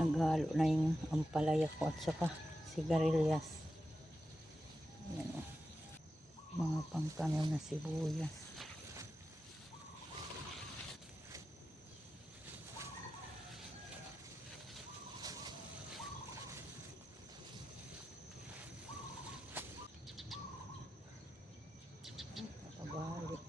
Naghalo na yung ampalaya ko at saka sigarilyas. Ayan, oh. Mga pangkanaw na sibuyas. Nakabalik.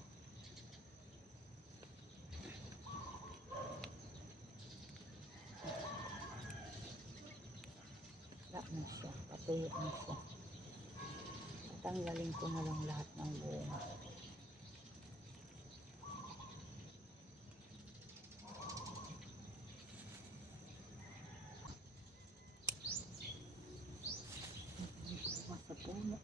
Wala na siya. Patuyo na siya. Tanggalin ko na lang lahat ng bunga. Sa puno.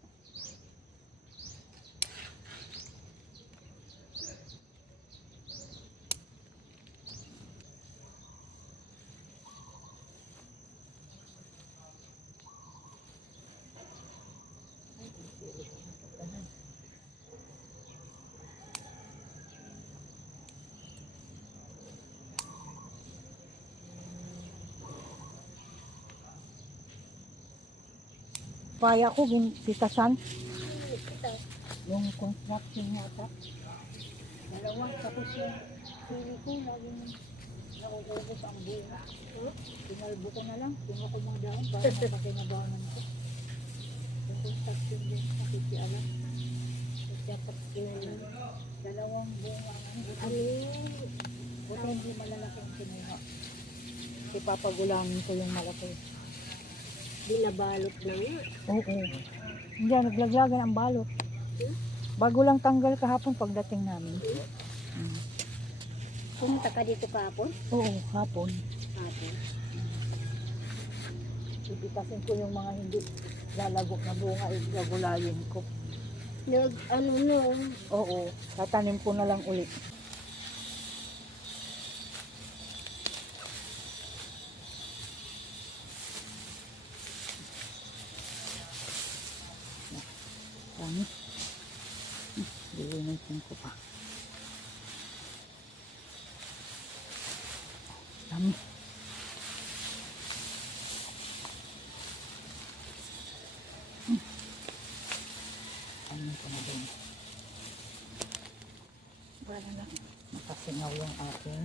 Kaya ko pitasan. Yung construction yata. Dalawang tapos yung sili ko laging nauubos ang bunga. Pinalbo ko na lang. Tingnan ko mga dahon para makakinabanan ko. Yung construction din nakikialam. Dapat dalawang bunga. Buti hindi malalaki ang kinuha. Kasi papagulamin ko yung malaki. Binabalot na nga. Oo. Hindi, naglaglagan ang balot. Bago lang tanggal kahapon pagdating namin. Pumunta ka dito kahapon? Oo, hapon. Hapon. Ipitasin ko yung mga hindi lalagok na bunga, igagulayin ko. Ano no? Oo, tatanim ko na lang ulit. Dami. Lilinisin ko pa. Dami. Ano ko na din. Para lang makasingaw yung aking